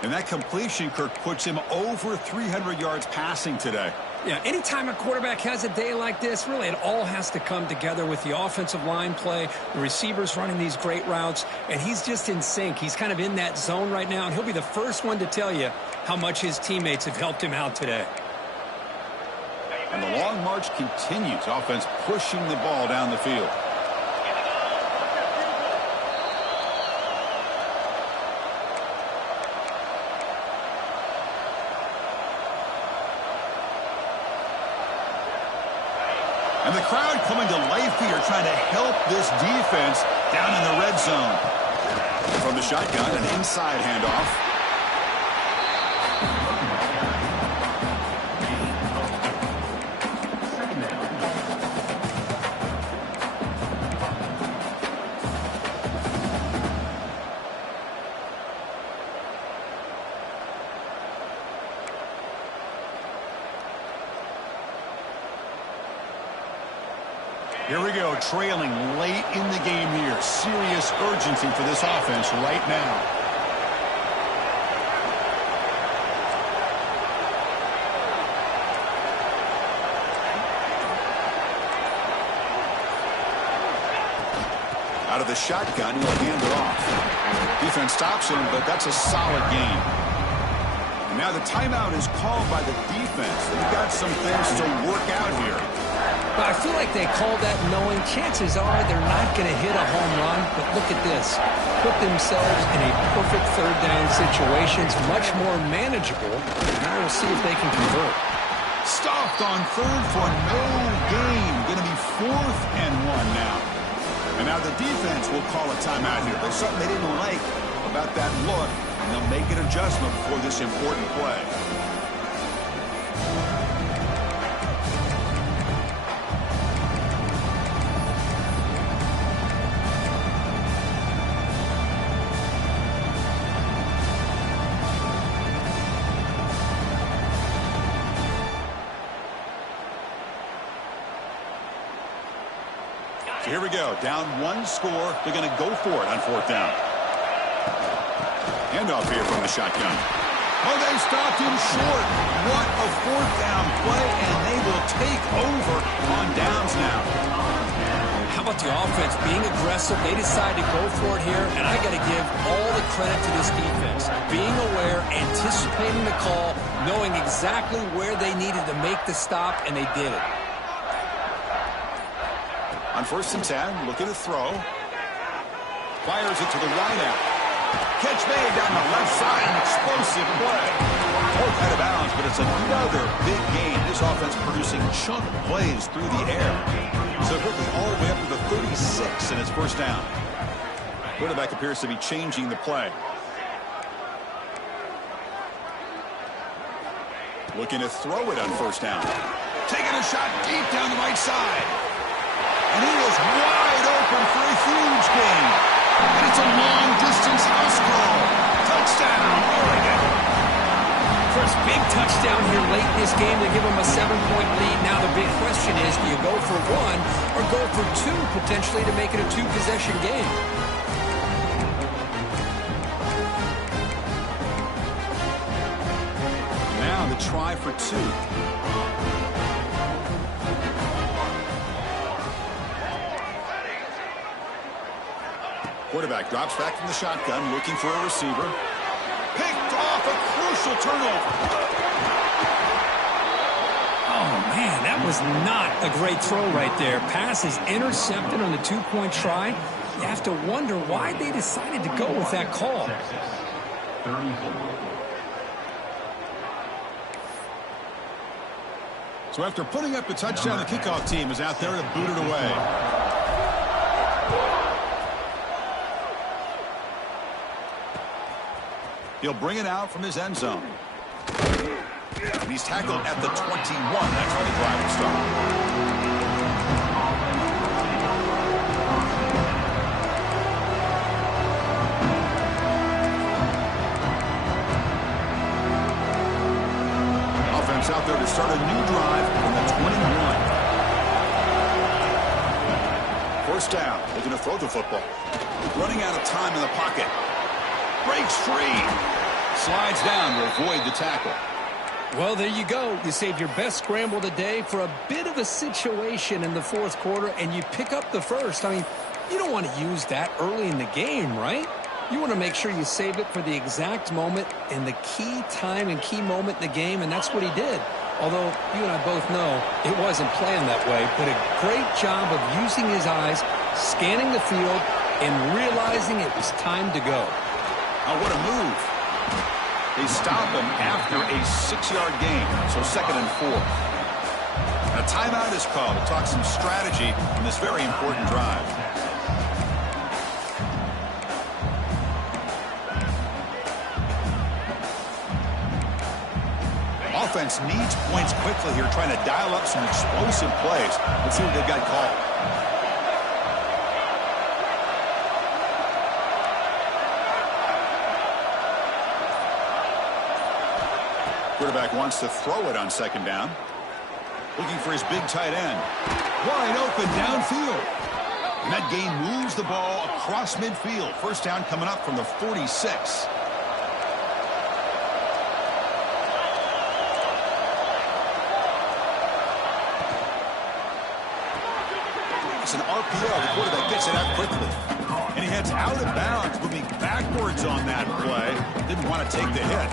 And that completion, Kirk, puts him over 300 yards passing today. Yeah, anytime a quarterback has a day like this, really it all has to come together with the offensive line play, the receivers running these great routes, and he's just in sync. He's kind of in that zone right now, and he'll be the first one to tell you how much his teammates have helped him out today. And the long march continues. Offense pushing the ball down the field. And the crowd coming to life here, trying to help this defense down in the red zone. From the shotgun, an inside handoff. Here we go, trailing late in the game here. Serious urgency for this offense right now. Out of the shotgun, he'll hand it off. Defense stops him, but that's a solid gain. And now the timeout is called by the defense. They've got some things to work out here. But I feel like they called that knowing chances are they're not going to hit a home run. But look at this. Put themselves in a perfect third down situation. It's much more manageable. Now we'll see if they can convert. Stopped on third for no gain. Going to be 4th and 1 now. And now the defense will call a timeout here. There's something they didn't like about that look, and they'll make an adjustment for this important play. So here we go. Down 1 score. They're going to go for it on 4th down. Handoff here from the shotgun. Oh, they stopped him short. What a 4th down play, and they will take over on downs now. How about the offense being aggressive? They decide to go for it here, and I got to give all the credit to this defense. Being aware, anticipating the call, knowing exactly where they needed to make the stop, and they did it. On 1st and 10, looking to throw. Fires it to the right out. Catch made down the left side. An explosive play. Fourth out of bounds, but it's another big gain. This offense producing chunk plays through the air. So quickly all the way up to the 36, and it's 1st down. Quarterback appears to be changing the play. Looking to throw it on 1st down. Taking a shot deep down the right side. And he is wide open for a huge gain. And it's a long-distance house call. Touchdown, Oregon. First big touchdown here late in this game to give them a 7-point lead. Now the big question is, do you go for 1 or go for 2 potentially to make it a 2-possession game? Now the try for 2. Quarterback drops back from the shotgun, looking for a receiver. Picked off a crucial turnover. Oh, man, that was not a great throw right there. Pass is intercepted on the 2-point try. You have to wonder why they decided to go with that call. So after putting up the touchdown, the kickoff team is out there to boot it away. He'll bring it out from his end zone. And he's tackled at the 21. That's where the drive will start. Offense out there to start a new drive from the 21. 1st down. Looking to throw the football. Running out of time in the pocket. Breaks free. Slides down to avoid the tackle. Well, there you go. You saved your best scramble of the day for a bit of a situation in the 4th quarter, and you pick up the 1st. I mean, you don't want to use that early in the game, right? You want to make sure you save it for the exact moment and the key time and key moment in the game, and that's what he did. Although you and I both know it wasn't planned that way, but a great job of using his eyes, scanning the field, and realizing it was time to go. Oh, what a move. They stop him after a 6-yard gain, so 2nd and 4. A timeout is called to talk some strategy in this very important drive. Offense needs points quickly here, trying to dial up some explosive plays. Let's see what they've got called. Quarterback wants to throw it on 2nd down. Looking for his big tight end. Wide open downfield. And that gain moves the ball across midfield. 1st down coming up from the 46. It's an RPO. The quarterback gets it out quickly. And he heads out of bounds, moving backwards on that play. Didn't want to take the hit.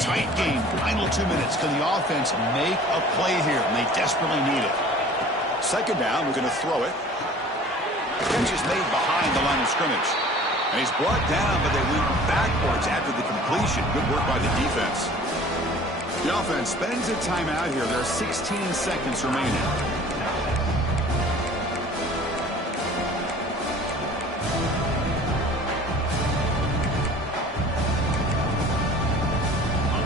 Tight game. Final 2 minutes. Can the offense make a play here? And they desperately need it. Second down, we're going to throw it. Catch is made behind the line of scrimmage. And he's brought down, but they went backwards after the completion. Good work by the defense. The offense spends a timeout here. There are 16 seconds remaining.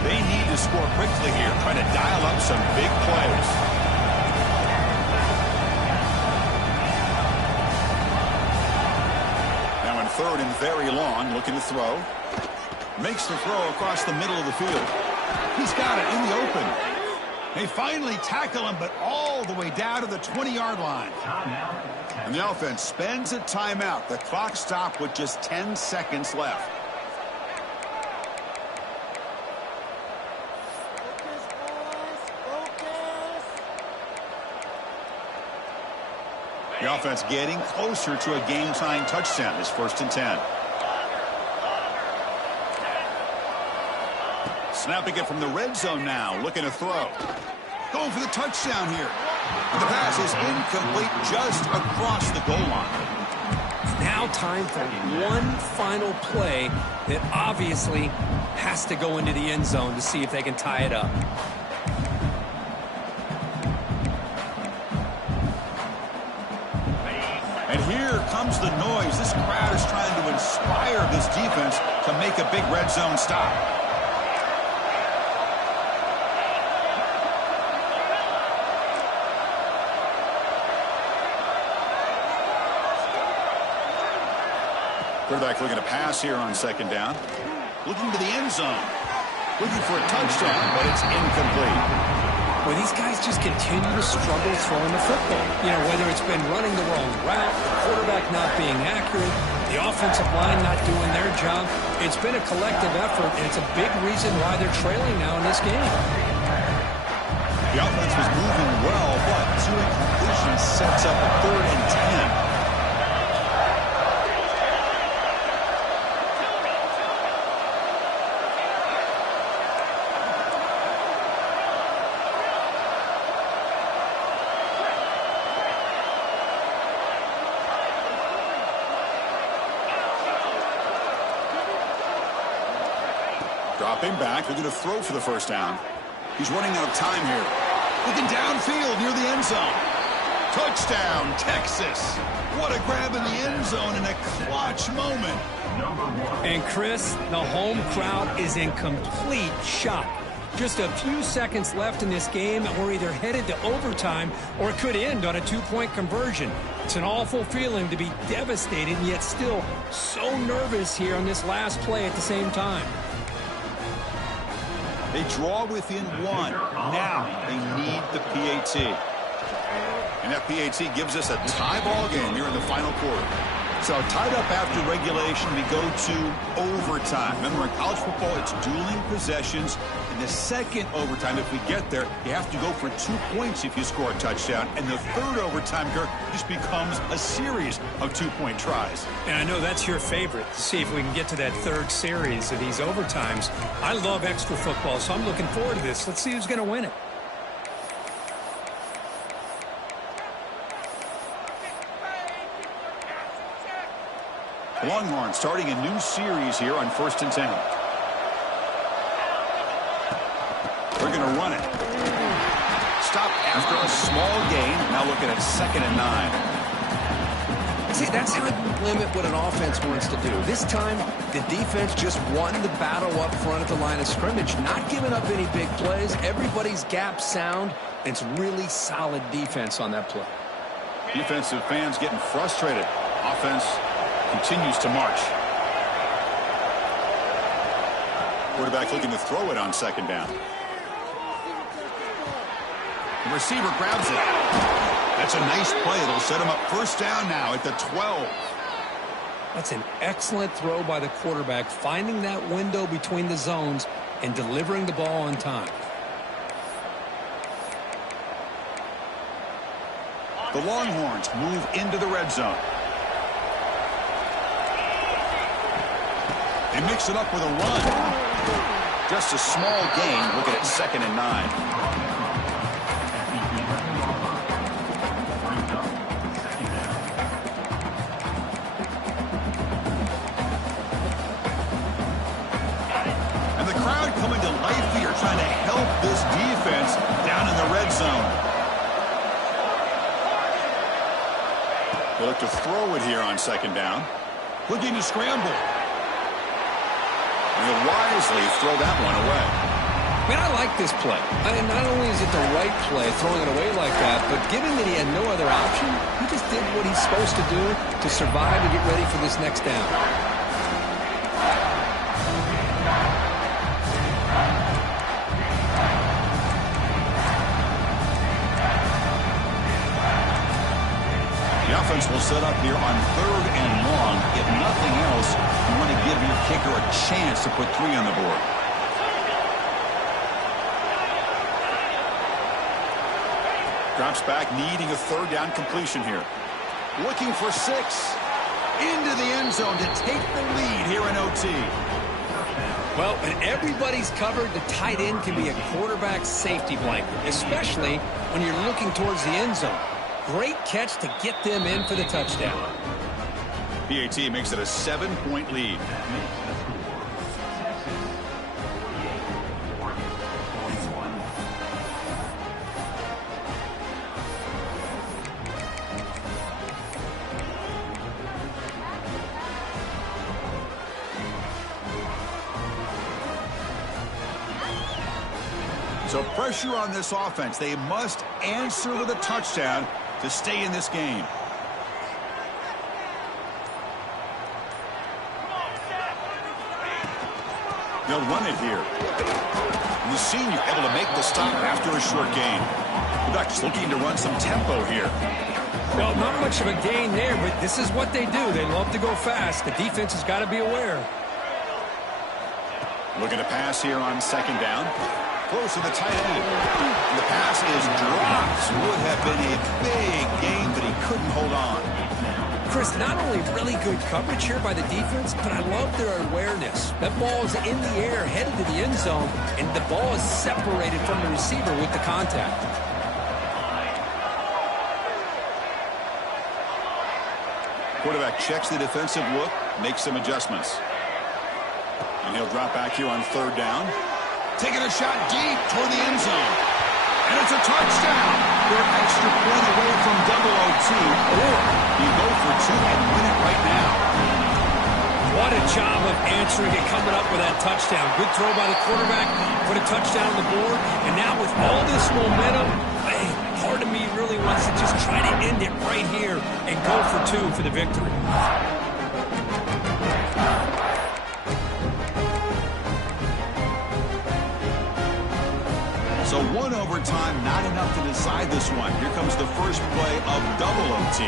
They need to score quickly here, trying to dial up some big plays. Now in third and very long, looking to throw. Makes the throw across the middle of the field. He's got it in the open. They finally tackle him, but all the way down to the 20-yard line. And the offense spends a timeout. The clock stopped with just 10 seconds left. The offense getting closer to a game-tying touchdown. It's 1st and 10. Snapping it from the red zone now, looking to throw. Going for the touchdown here. And the pass is incomplete just across the goal line. Now time for one final play that obviously has to go into the end zone to see if they can tie it up. And here comes the noise. This crowd is trying to inspire this defense to make a big red zone stop. Quarterback looking to pass here on second down. Looking to the end zone. Looking for a touchdown, but it's incomplete. Well, these guys just continue to struggle throwing the football. You know, whether it's been running the wrong route, the quarterback not being accurate, the offensive line not doing their job. It's been a collective effort, and it's a big reason why they're trailing now in this game. The offense was moving well, but two incompletions sets up a 3rd and 10. Dropping back, they're going to throw for the first down. He's running out of time here. Looking downfield near the end zone. Touchdown, Texas. What a grab in the end zone in a clutch moment. And Chris, the home crowd is in complete shock. Just a few seconds left in this game, and we're either headed to overtime or it could end on a 2-point conversion. It's an awful feeling to be devastated and yet still so nervous here on this last play at the same time. They draw within one. Now they need the PAT. And that PAT gives us a tie ball game here in the final quarter. So tied up after regulation, we go to overtime. Remember, in college football, it's dueling possessions. In the second overtime, if we get there, you have to go for 2 points if you score a touchdown. And the third overtime, Kirk, just becomes a series of 2-point tries. And I know that's your favorite, to see if we can get to that third series of these overtimes. I love extra football, so I'm looking forward to this. Let's see who's going to win it. Longhorns starting a new series here on 1st and 10. We're going to run it. Stop after a small gain. Now looking at 2nd and 9. See, that's how you limit what an offense wants to do. This time, the defense just won the battle up front at the line of scrimmage, not giving up any big plays. Everybody's gap sound. It's really solid defense on that play. Defensive fans getting frustrated. Offense continues to march. Quarterback looking to throw it on 2nd down. The receiver grabs it. That's a nice play. It'll set him up 1st down now at the 12. That's an excellent throw by the quarterback, finding that window between the zones and delivering the ball on time. The Longhorns move into the red zone. They mix it up with a run. Just a small gain. Looking at 2nd and 9. Coming to life here, trying to help this defense down in the red zone. They look to throw it here on 2nd down. Looking to scramble. And he'll wisely throw that one away. Man, I like this play. I mean, not only is it the right play, throwing it away like that, but given that he had no other option, he just did what he's supposed to do to survive and get ready for this next down. The offense will set up here on 3rd and long. If nothing else, you want to give your kicker a chance to put 3 on the board. Drops back, needing a 3rd down completion here. Looking for 6. Into the end zone to take the lead here in OT. Well, when everybody's covered, the tight end can be a quarterback safety blanket, especially when you're looking towards the end zone. Great catch to get them in for the touchdown. PAT makes it a 7-point lead. So pressure on this offense. They must answer with a touchdown to stay in this game. They'll run it here. And the senior able to make the stop after a short gain. The Ducks looking to run some tempo here. Well, not much of a gain there, but this is what they do. They love to go fast. The defense has got to be aware. Looking to pass here on 2nd down. Close to the tight end. And the pass is dropped. Would have been a big gain, but he couldn't hold on. Chris, not only really good coverage here by the defense, but I love their awareness. That ball is in the air, headed to the end zone, and the ball is separated from the receiver with the contact. Quarterback checks the defensive look, makes some adjustments. And he'll drop back here on 3rd down. Taking a shot deep toward the end zone. And it's a touchdown. They're an extra point away from double OT. Or you go for 2 and win it right now. What a job of answering it, coming up with that touchdown. Good throw by the quarterback. Put a touchdown on the board. And now with all this momentum, part of me really wants to just try to end it right here and go for 2 for the victory. So 1 overtime, not enough to decide this one. Here comes the first play of double OT.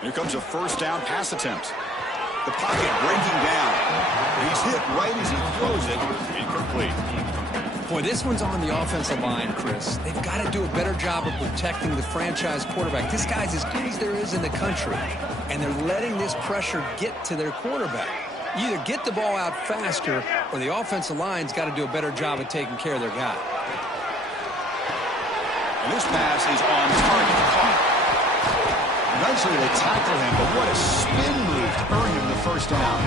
Here comes a 1st down pass attempt. The pocket breaking down. He's hit right as he throws it. Incomplete. Boy, this one's on the offensive line, Chris. They've got to do a better job of protecting the franchise quarterback. This guy's as good as there is in the country, and they're letting this pressure get to their quarterback. You either get the ball out faster, or the offensive line's got to do a better job of taking care of their guy. And this pass is on target. Caught. Eventually they tackle him, but what a spin move to earn him the 1st down.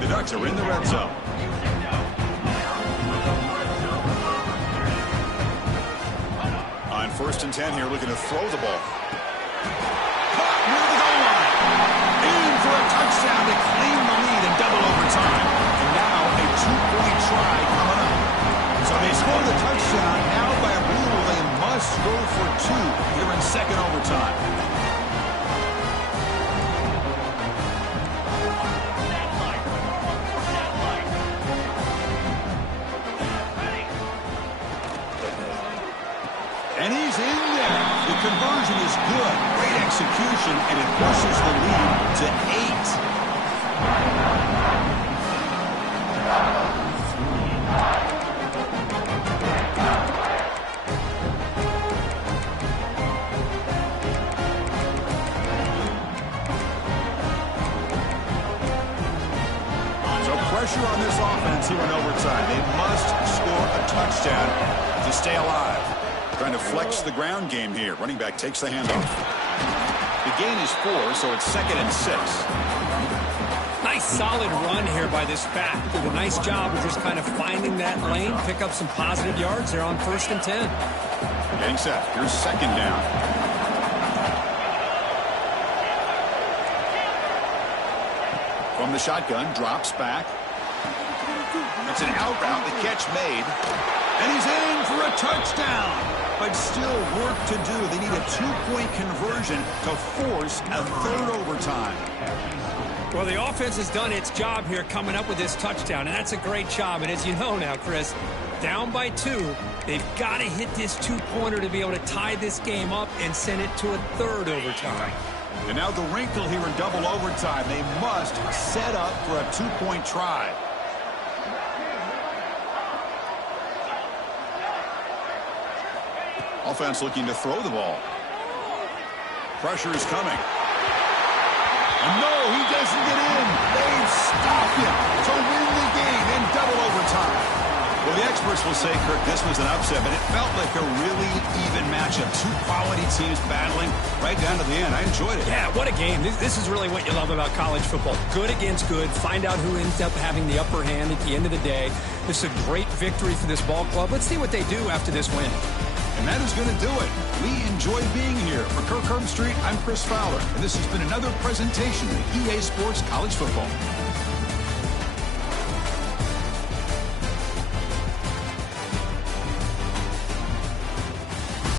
The Ducks are in the red zone. On 1st and 10 here, looking to throw the ball. Caught near the goal line. In for a touchdown to claim the lead in double overtime. And now a 2-point try coming up. So they score the touchdown. Now by rule, they must go for 2 here in 2nd overtime. And he's in there. The conversion is good. Great execution, and it pushes the lead to 8. points here in overtime. They must score a touchdown to stay alive. Trying to flex the ground game here. Running back takes the handoff. The gain is 4, so it's 2nd and 6. Nice solid run here by this back. Did a nice job of just kind of finding that lane, pick up some positive yards there on 1st and 10. Getting set. Here's 2nd down. From the shotgun, drops back. It's an out route, the catch made. And he's in for a touchdown. But still work to do. They need a 2-point conversion to force a 3rd overtime. Well, the offense has done its job here coming up with this touchdown, and that's a great job. And as you know now, Chris, down by 2, they've got to hit this 2-pointer to be able to tie this game up and send it to a 3rd overtime. And now the wrinkle here in double overtime. They must set up for a 2-point try. Offense looking to throw the ball. Pressure is coming. And no, he doesn't get in. They've stopped him to win the game in double overtime. Well, the experts will say, Kirk, this was an upset, but it felt like a really even matchup. 2 quality teams battling right down to the end. I enjoyed it. Yeah, what a game. This is really what you love about college football. Good against good. Find out who ends up having the upper hand at the end of the day. This is a great victory for this ball club. Let's see what they do after this win. And that is going to do it. We enjoyed being here. For Kirk Herbstreit, I'm Chris Fowler, and this has been another presentation of EA Sports College Football.